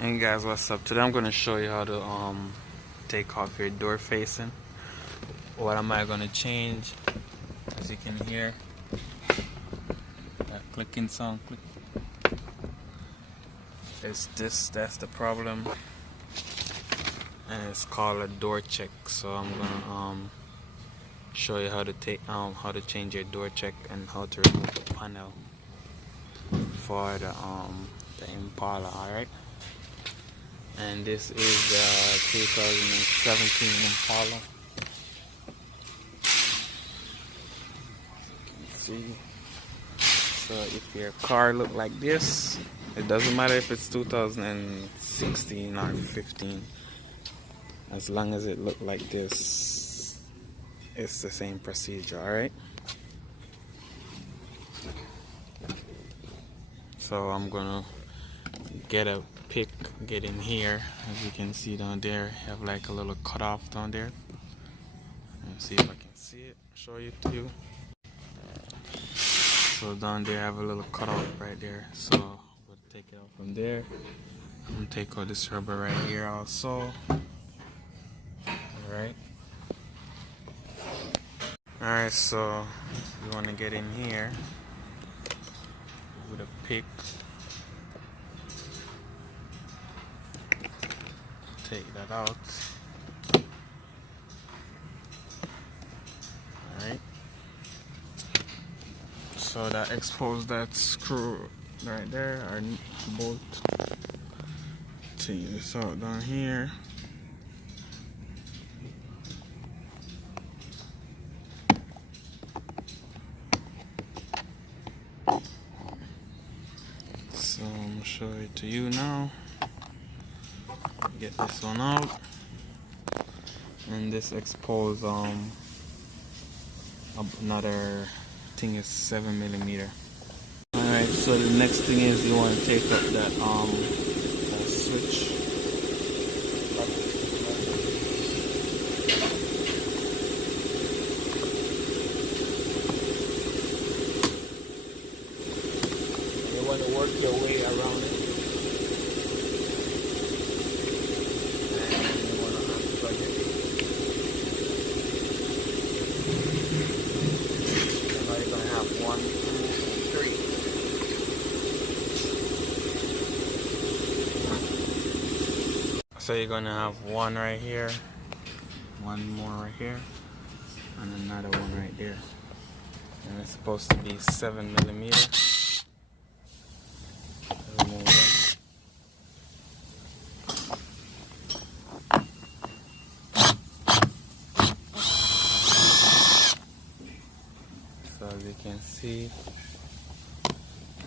Hey guys, what's up? Today I'm gonna show you how to take off your door facing. What am I gonna change? As you can hear, that clicking sound. Click. It's this. That's the problem, and it's called a door check. So I'm gonna show you how to change your door check and how to remove the panel for the Impala. All right. And this is 2017 Impala. You can see. So if your car look like this, it doesn't matter if it's 2016 or 15. As long as it look like this, it's the same procedure. All right. So I'm gonna get in here. As you can see down there, have like a little cutoff down there. Let's see if I can see it, show it to you. So down there I have a little cutoff right there. So we'll take it out from there. I'm gonna take out this rubber right here also. Alright, so you wanna get in here with a pick. Take that out. Alright. So that expose that screw right there, our bolt. Take this out down here. So I'm gonna show it to you now. Get this one out, and this expose another thing is 7mm. Alright, so the next thing is you want to take up that switch. You want to work your way around it. One, two, three. So you're gonna have one right here, one more right here, and another one right there. And it's supposed to be 7mm. Remove them. So as you can see,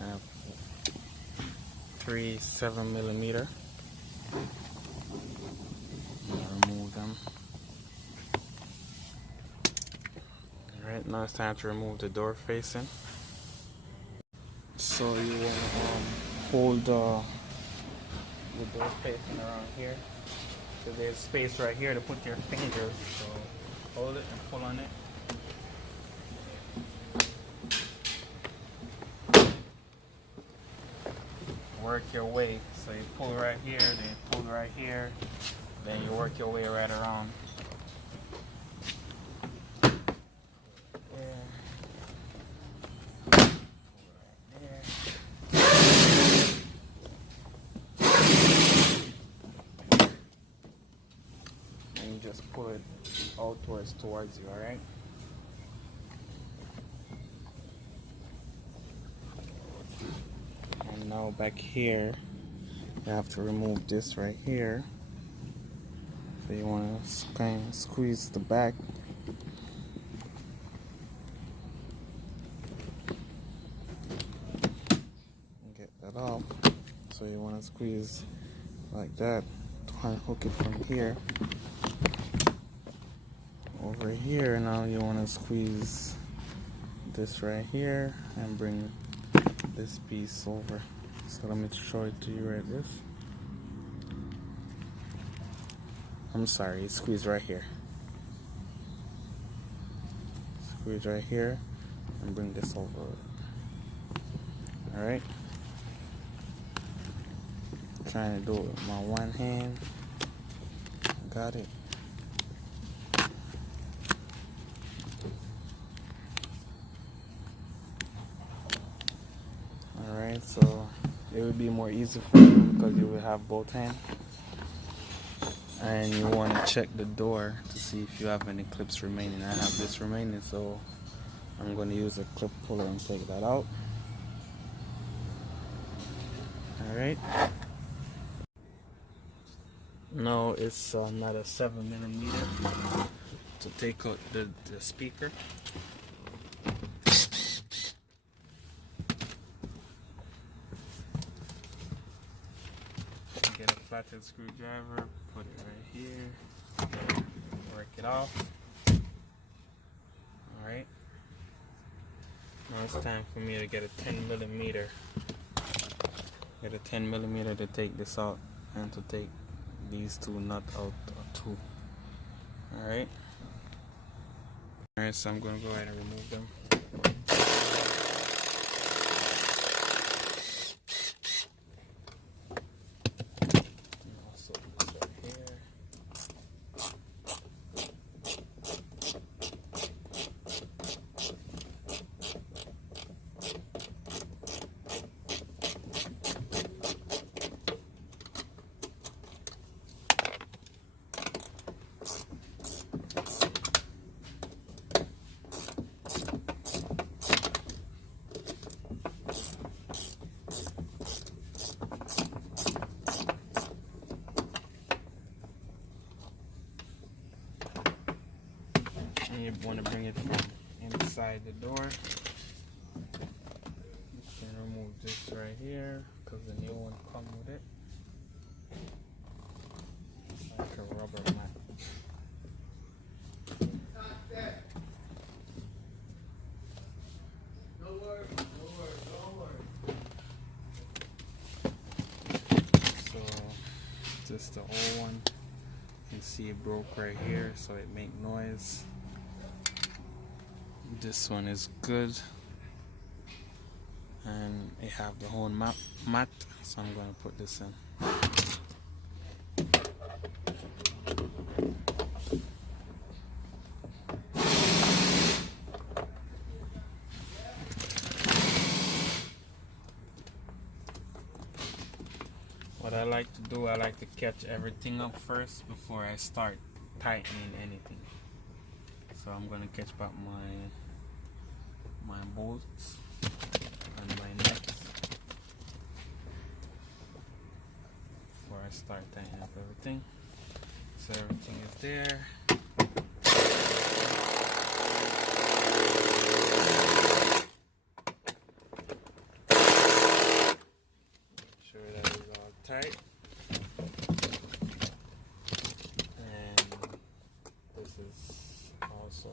I have 3 7mm. Remove them. Alright, now it's time to remove the door facing. So you want to hold the door facing around here. So there's space right here to put your fingers. So hold it and pull on it. Work your way. So you pull right here, then you pull right here, then you work your way right around. And you just pull it outwards towards you, alright? And now back here, you have to remove this right here. So you want to kind of squeeze the back. And get that off. So you want to squeeze like that. Try and hook it from here. Over here now you want to squeeze this right here and bring this piece over. So let me show it to you right this. I'm sorry, squeeze right here. Squeeze right here and bring this over. Alright. trying to do it with my one hand. Got it. Alright, so it would be more easy for you because you would have both hands. And you want to check the door to see if you have any clips remaining. I have this remaining, so I'm going to use a clip puller and take that out. Alright. Now it's not a 7mm to take out the speaker. Get a flathead screwdriver, put it right here, work it off. Alright. Now it's time for me to get a 10mm. Get a 10mm to take this out and to take these two nuts out too. Alright. Alright, so I'm going to go ahead and remove them. And you want to bring it from inside the door. You can remove this right here because the new one comes with it. It's like a rubber mat. So this is the old one. You can see it broke right here, so it make noise. This one is good, and it have the whole mat, so I'm going to put this in. What I like to do, I like to catch everything up first before I start tightening anything. So I'm going to catch back my bolts and my nuts before I start tightening up everything. So everything is there. Make sure that it's all tight. And this is also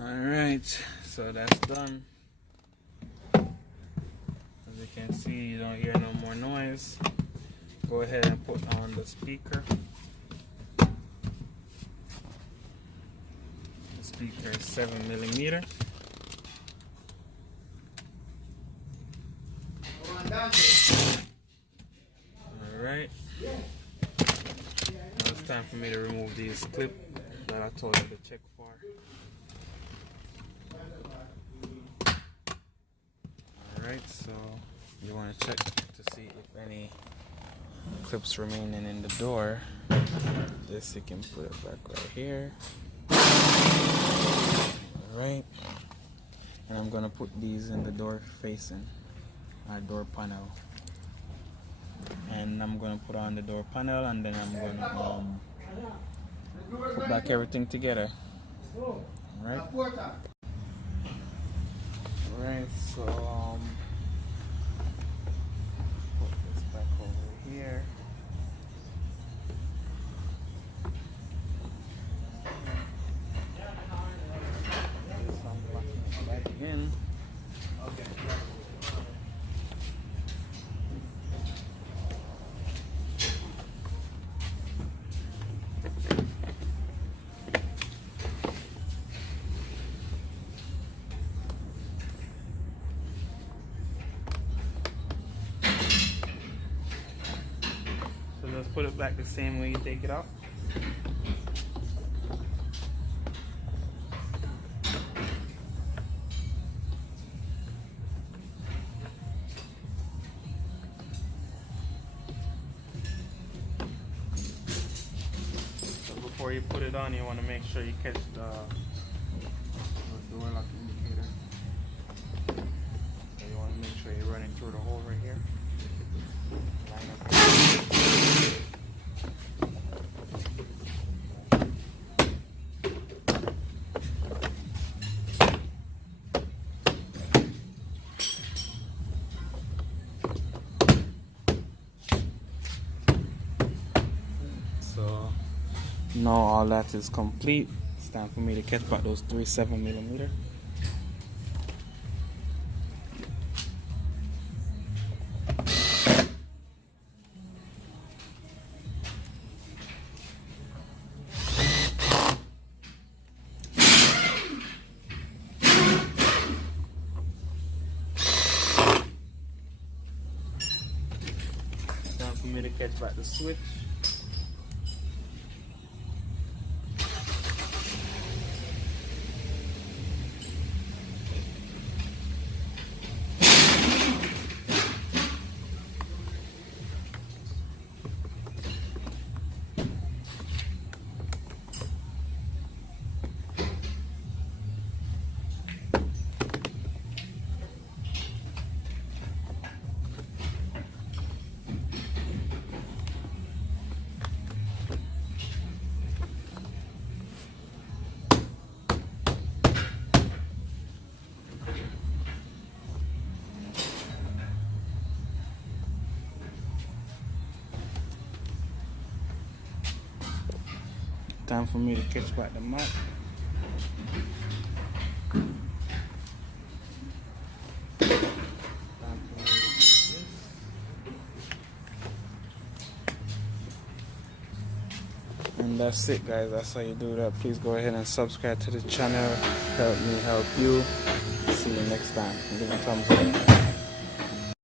alright, so that's done. As you can see, you don't hear no more noise. Go ahead and put on the speaker. The speaker is 7mm. Alright. Now it's time for me to remove these clips that I told you to check for. Alright, so you want to check to see if any clips remaining in the door. This you can put it back right here. And I'm gonna put these in the door facing our door panel. And I'm gonna put on the door panel, and then I'm gonna put back everything together. Right? Right, so put this back over here. So I'm locking it back again. So just put it back the same way you take it out. So before you put it on, you want to make sure you catch the door lock indicator. So you want to make sure you run it through the hole right here. Line up. So now all that is complete. It's time for me to catch back those 3 7mm. Time for me to catch back the switch. Time for me to catch back the mop. And that's it, guys. That's how you do that. Please go ahead and subscribe to the channel. Help me help you. See you next time. Give a thumbs up.